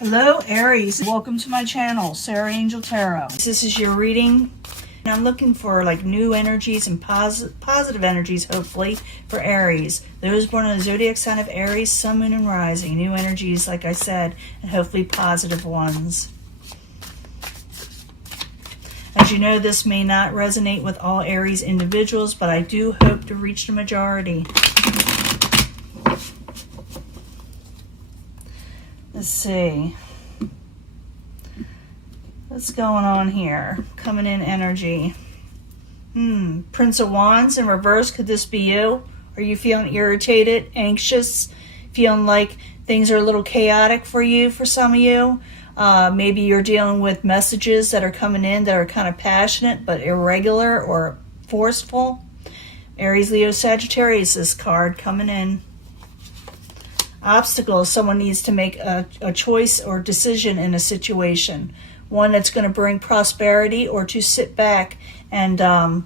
Hello Aries, welcome to my channel, Sarah Angel Tarot. This is your reading. I'm looking for like new energies and positive energies, hopefully, for Aries. Those born on the zodiac sign of Aries, Sun, Moon, and Rising. New energies, like I said, and hopefully positive ones. As you know, this may not resonate with all Aries individuals, but I do hope to reach the majority. Let's see. What's going on here? Coming in energy. Prince of Wands in reverse. Could this be you? Are you feeling irritated, anxious, feeling like things are a little chaotic for you, for some of you? Maybe you're dealing with messages that are coming in that are kind of passionate but irregular or forceful. Aries, Leo, Sagittarius, this card coming in. Obstacles. Someone needs to make a choice or decision in a situation. One that's going to bring prosperity, or to sit back and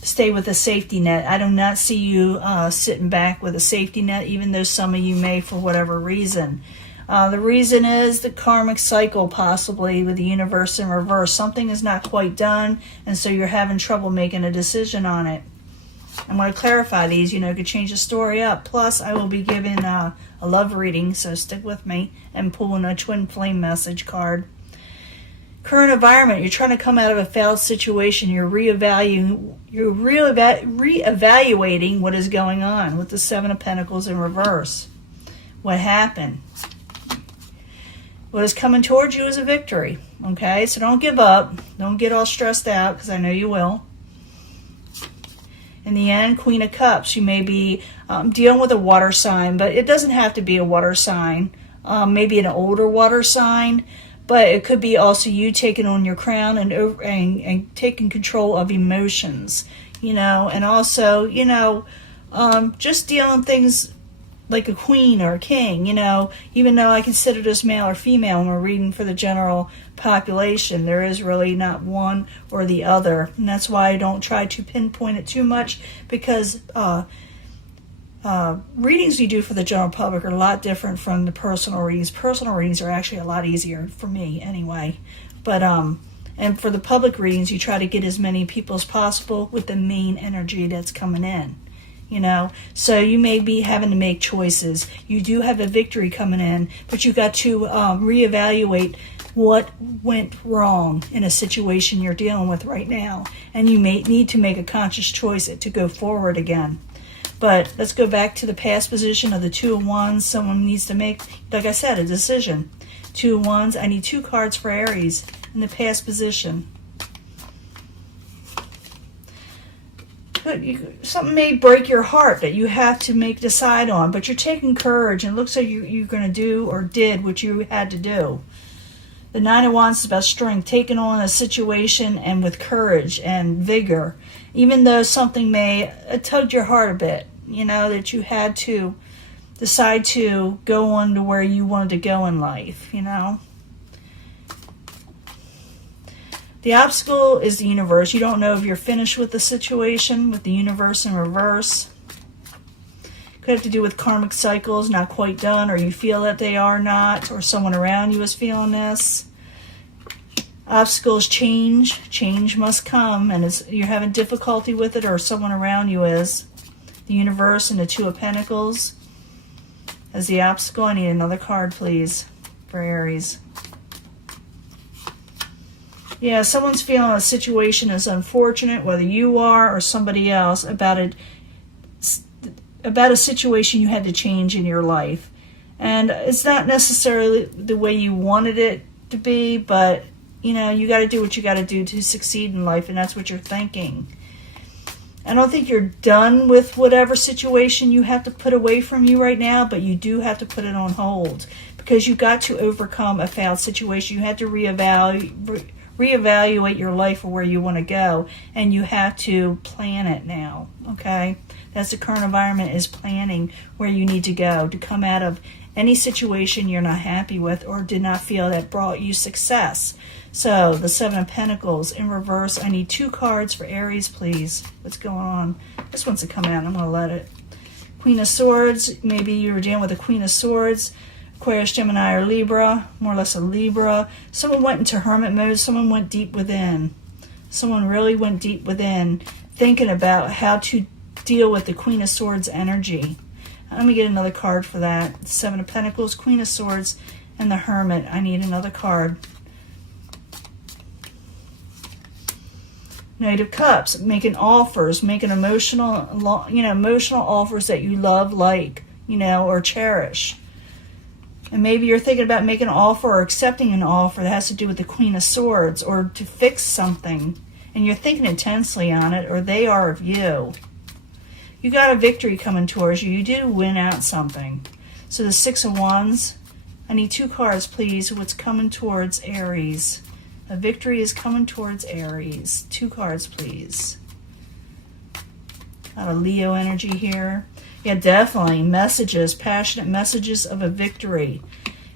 stay with a safety net. I do not see you sitting back with a safety net, even though some of you may for whatever reason. The reason is the karmic cycle, possibly, with the universe in reverse. Something is not quite done, and so you're having trouble making a decision on it. I'm going to clarify these, you could change the story up. Plus, I will be giving a love reading, so stick with me, and pulling a twin flame message card. Current environment, you're trying to come out of a failed situation. You're reevaluating what is going on with the Seven of Pentacles in reverse. What happened? What is coming towards you is a victory, okay? So don't give up. Don't get all stressed out, because I know you will. In the end, Queen of Cups, you may be dealing with a water sign, but it doesn't have to be a water sign. Maybe an older water sign, but it could be also you taking on your crown and taking control of emotions, and also, just dealing things like a queen or a king, even though I consider this male or female when we're reading for the general population, there is really not one or the other. And that's why I don't try to pinpoint it too much, because readings we do for the general public are a lot different from the personal readings. Personal readings are actually a lot easier for me anyway. But and for the public readings, you try to get as many people as possible with the main energy that's coming in. So you may be having to make choices. You do have a victory coming in, but you got to reevaluate what went wrong in a situation you're dealing with right now, and you may need to make a conscious choice to go forward again. But let's go back to the past position of the Two of Wands. Someone needs to make, like I said, a decision. Two of Wands. I need 2 cards for Aries in the past position. Something may break your heart that you have to decide on, but you're taking courage, and it looks like you're going to do or did what you had to do. The Nine of Wands is about strength, taking on a situation and with courage and vigor, even though something may tugged your heart a bit, that you had to decide to go on to where you wanted to go in life, The obstacle is the universe. You don't know if you're finished with the situation, with the universe in reverse. Could have to do with karmic cycles, not quite done, or you feel that they are not, or someone around you is feeling this. Obstacles change. Change must come, and you're having difficulty with it, or someone around you is. The universe and the Two of Pentacles as the obstacle. I need another card, please, for Aries. Yeah, someone's feeling a situation is unfortunate, whether you are or somebody else, about a situation you had to change in your life. And it's not necessarily the way you wanted it to be, but, you got to do what you got to do to succeed in life, and that's what you're thinking. I don't think you're done with whatever situation you have to put away from you right now, but you do have to put it on hold, because you got to overcome a failed situation. You had to reevaluate your life or where you want to go, and you have to plan it now, okay? That's the current environment, is planning where you need to go to come out of any situation you're not happy with or did not feel that brought you success. So the Seven of Pentacles in reverse. I need 2 cards for Aries, please. What's going on? This wants to come out. I'm going to let it. Queen of Swords. Maybe you were dealing with a Queen of Swords. Aquarius, Gemini, or Libra, more or less a Libra. Someone went into hermit mode. Someone went deep within. Someone really went deep within, thinking about how to deal with the Queen of Swords energy. Let me get another card for that. Seven of Pentacles, Queen of Swords, and the Hermit. I need another card. Knight of Cups, making offers, making emotional, emotional offers that you love, like, or cherish. And maybe you're thinking about making an offer or accepting an offer that has to do with the Queen of Swords, or to fix something, and you're thinking intensely on it, or they are of you. You got a victory coming towards you. You do win out something. So the Six of Wands, I need 2 cards, please. What's coming towards Aries? A victory is coming towards Aries. 2 cards, please. Got a Leo energy here. Yeah, definitely. Messages, passionate messages of a victory.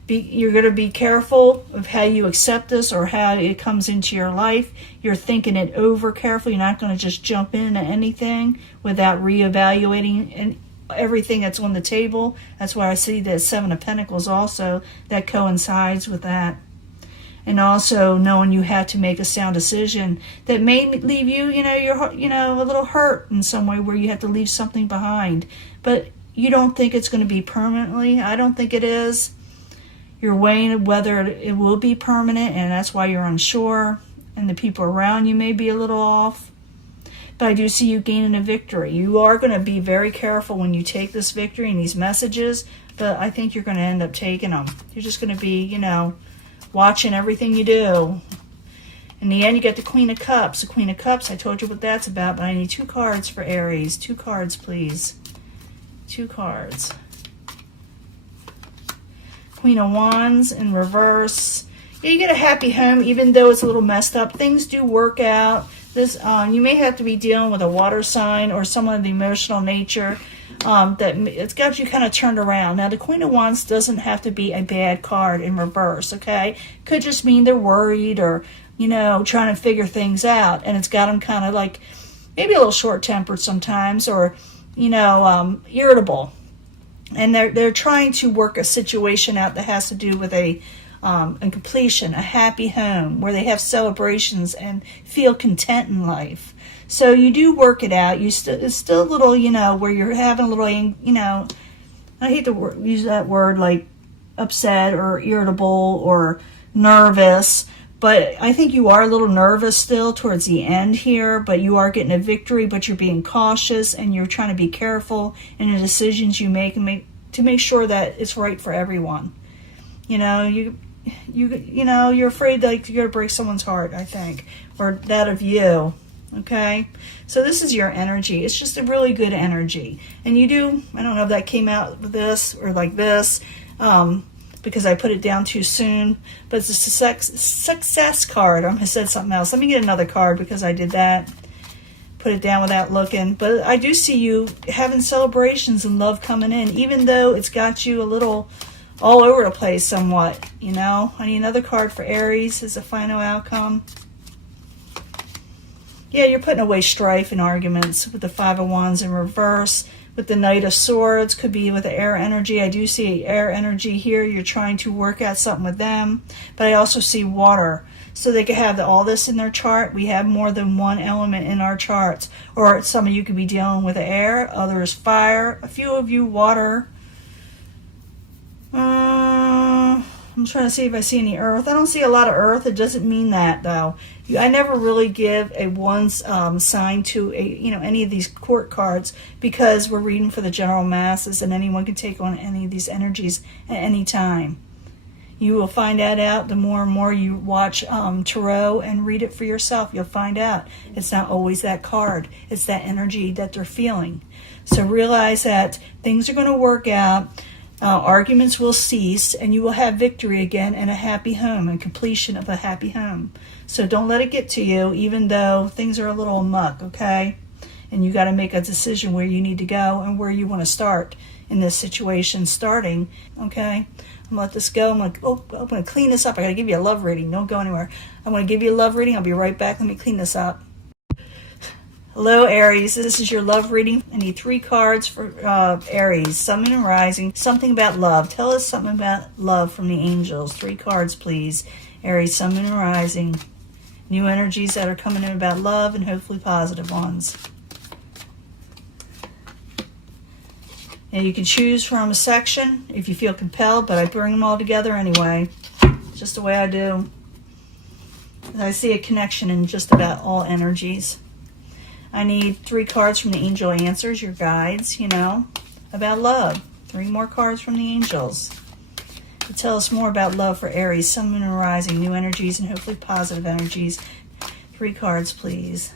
You're going to be careful of how you accept this or how it comes into your life. You're thinking it over carefully. You're not going to just jump into anything without reevaluating everything that's on the table. That's why I see the Seven of Pentacles also. That coincides with that. And also knowing you have to make a sound decision that may leave you, you're, a little hurt in some way, where you have to leave something behind. But you don't think it's going to be permanently. I don't think it is. You're weighing whether it will be permanent, and that's why you're unsure. And the people around you may be a little off. But I do see you gaining a victory. You are going to be very careful when you take this victory and these messages, but I think you're going to end up taking them. You're just going to be, watching everything you do. In the end, you get the Queen of Cups. The Queen of Cups, I told you what that's about, but I need 2 cards for Aries. 2 cards, please. 2 cards. Queen of Wands in reverse. Yeah, you get a happy home, even though it's a little messed up. Things do work out. This, you may have to be dealing with a water sign or someone of the emotional nature. That it's got you kind of turned around. Now, the Queen of Wands doesn't have to be a bad card in reverse, okay? Could just mean they're worried or, trying to figure things out. And it's got them kind of like maybe a little short-tempered sometimes, or, irritable. And they're trying to work a situation out that has to do with a completion, a happy home, where they have celebrations and feel content in life. So you do work it out. It's still a little, where you're having a little, I hate to use that word, like upset or irritable or nervous, but I think you are a little nervous still towards the end here, but you are getting a victory, but you're being cautious and you're trying to be careful in the decisions you make and to make sure that it's right for everyone. You're afraid that you're going to break someone's heart, I think, or that of you. Okay, so this is your energy. It's just a really good energy. And you do, I don't know if that came out with this or like this, because I put it down too soon, but it's a success card. I said something else. Let me get another card because I did that. Put it down without looking. But I do see you having celebrations and love coming in, even though it's got you a little all over the place somewhat, I need another card for Aries as a final outcome. Yeah, you're putting away strife and arguments with the Five of Wands in reverse. With the Knight of Swords, could be with the air energy. I do see air energy here. You're trying to work out something with them. But I also see water. So they could have all this in their chart. We have more than one element in our charts. Or some of you could be dealing with air, others fire, a few of you water. I'm trying to see if I see any earth. I don't see a lot of earth. It doesn't mean that, though. I never really give a one sign to any of these court cards, because we're reading for the general masses and anyone can take on any of these energies at any time. You will find that out the more and more you watch tarot and read it for yourself. You'll find out it's not always that card. It's that energy that they're feeling. So realize that things are going to work out. Arguments will cease, and you will have victory again and a happy home and completion of a happy home. So don't let it get to you, even though things are a little muck, okay? And you got to make a decision where you need to go and where you want to start in this situation starting, okay? I'm going to let this go. I'm going to clean this up. I got to give you a love reading. Don't go anywhere. I'm going to give you a love reading. I'll be right back. Let me clean this up. Hello, Aries. This is your love reading. I need 3 cards for Aries. Sun, Moon, and Rising. Something about love. Tell us something about love from the angels. 3 cards, please. Aries, Sun, Moon, and Rising. New energies that are coming in about love and hopefully positive ones. And you can choose from a section if you feel compelled, but I bring them all together anyway. Just the way I do. I see a connection in just about all energies. I need 3 cards from the angel answers, your guides, about love. 3 more cards from the angels to tell us more about love for Aries, Sun, Moon, and Rising, new energies, and hopefully positive energies. 3 cards, please.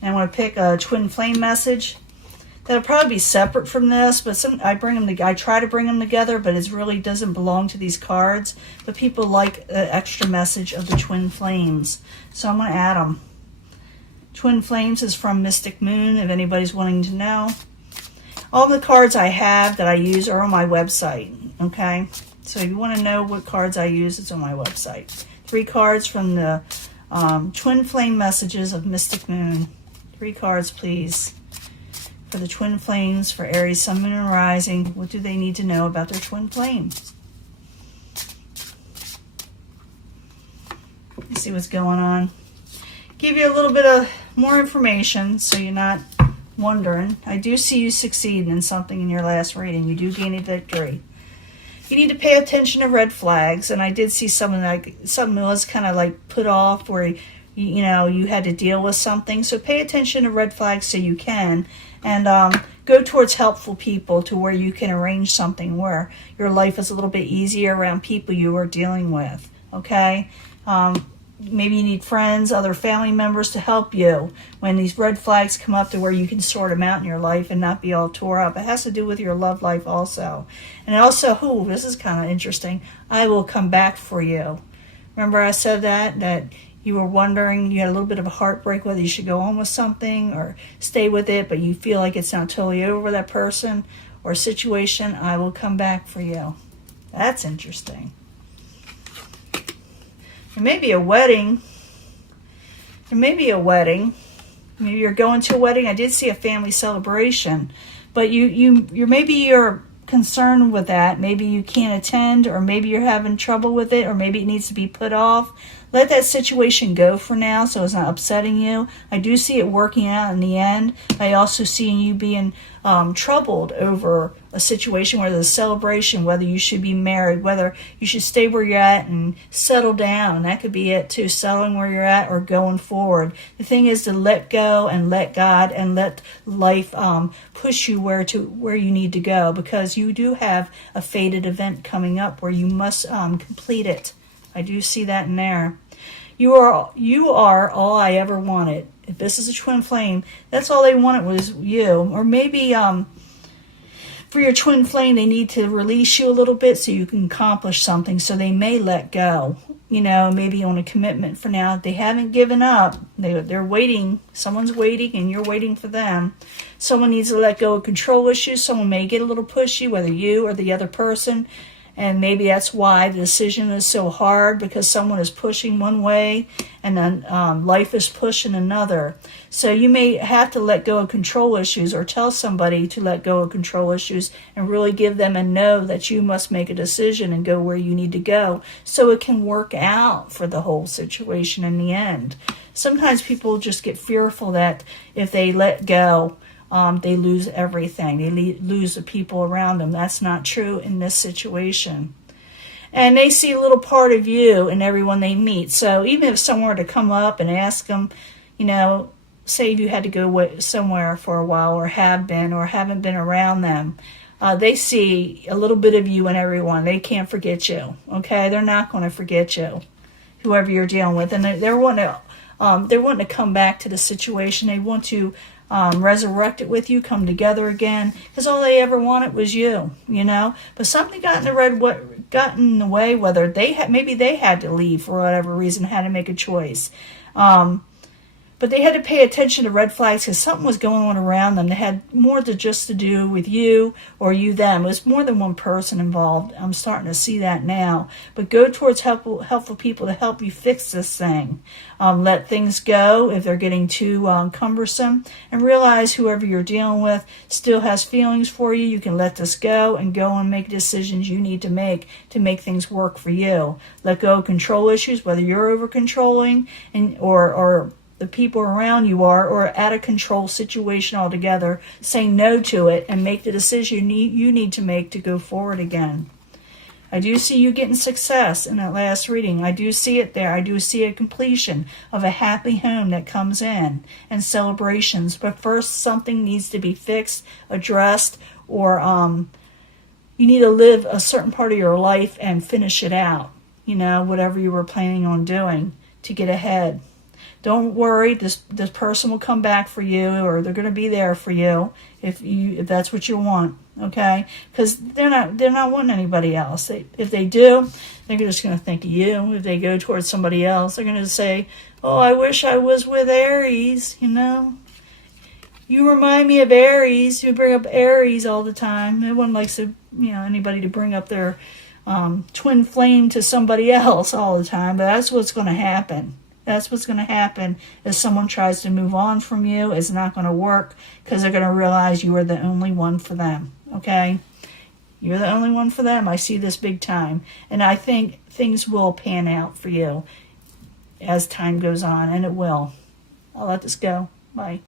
And I want to pick a twin flame message. That'll probably be separate from this, but I try to bring them together, but it really doesn't belong to these cards. But people like the extra message of the twin flames, so I'm going to add them. Twin Flames is from Mystic Moon, if anybody's wanting to know. All the cards I have that I use are on my website, okay? So if you want to know what cards I use, it's on my website. 3 cards from the Twin Flame messages of Mystic Moon. 3 cards, please, for the Twin Flames for Aries, Sun, Moon, and Rising. What do they need to know about their Twin Flame? Let's see what's going on. Give you a little bit of more information so you're not wondering. I do see you succeeding in something in your last reading. You do gain a victory. You need to pay attention to red flags, and I did see something was kind of like put off where you had to deal with something. So pay attention to red flags so you can, and go towards helpful people to where you can arrange something where your life is a little bit easier around people you are dealing with. Okay. Maybe you need friends, other family members to help you when these red flags come up to where you can sort them out in your life and not be all tore up. It has to do with your love life also. And also, this is kind of interesting, I will come back for you. Remember I said that you were wondering, you had a little bit of a heartbreak whether you should go on with something or stay with it, but you feel like it's not totally over with that person or situation. I will come back for you. That's interesting. There may be a wedding. Maybe you're going to a wedding. I did see a family celebration, but you're concerned with that. Maybe you can't attend, or maybe you're having trouble with it, or maybe it needs to be put off. Let that situation go for now so it's not upsetting you. I do see it working out in the end. I also see you being troubled over a situation where there's a celebration, whether you should be married, whether you should stay where you're at and settle down. That could be it too, settling where you're at or going forward. The thing is to let go and let God and let life push you where you need to go, because you do have a fated event coming up where you must complete it. I do see that in there. You are all I ever wanted. If this is a twin flame, that's all they wanted was you. Or maybe for your twin flame, they need to release you a little bit so you can accomplish something. So they may let go, maybe on a commitment for now. They haven't given up. They're waiting. Someone's waiting and you're waiting for them. Someone needs to let go of control issues. Someone may get a little pushy, whether you or the other person. And maybe that's why the decision is so hard, because someone is pushing one way and then life is pushing another. So you may have to let go of control issues, or tell somebody to let go of control issues and really give them a no, that you must make a decision and go where you need to go so it can work out for the whole situation in the end. Sometimes people just get fearful that if they let go, they lose everything. They lose the people around them. That's not true in this situation. And they see a little part of you in everyone they meet. So even if someone were to come up and ask them, say you had to go somewhere for a while, or have been, or haven't been around them, they see a little bit of you in everyone. They can't forget you. Okay, they're not going to forget you, whoever you're dealing with, and they're wanting to come back to the situation. They want to resurrect it with you, come together again, because all they ever wanted was you, But something got in the way, whether maybe they had to leave for whatever reason, had to make a choice. But they had to pay attention to red flags because something was going on around them that had more to just to do with you or you them. It was more than one person involved. I'm starting to see that now. But go towards helpful people to help you fix this thing. Let things go if they're getting too cumbersome. And realize whoever you're dealing with still has feelings for you. You can let this go and go and make decisions you need to make things work for you. Let go of control issues, whether you're over controlling or the people around you are, or out of control situation altogether. Say no to it and make the decision you need to make to go forward again. I do see you getting success in that last reading. I do see it there. I do see a completion of a happy home that comes in and celebrations. But first, something needs to be fixed, addressed, or you need to live a certain part of your life and finish it out. Whatever you were planning on doing to get ahead. Don't worry, this person will come back for you, or they're going to be there for you if that's what you want, okay? Because they're not wanting anybody else. If they do, they're just going to think of you. If they go towards somebody else, they're going to say, "Oh, I wish I was with Aries." You remind me of Aries. You bring up Aries all the time. No one likes to, anybody to bring up their twin flame to somebody else all the time. But that's what's going to happen. That's what's going to happen if someone tries to move on from you. It's not going to work because they're going to realize you are the only one for them, okay? You're the only one for them. I see this big time. And I think things will pan out for you as time goes on, and it will. I'll let this go. Bye.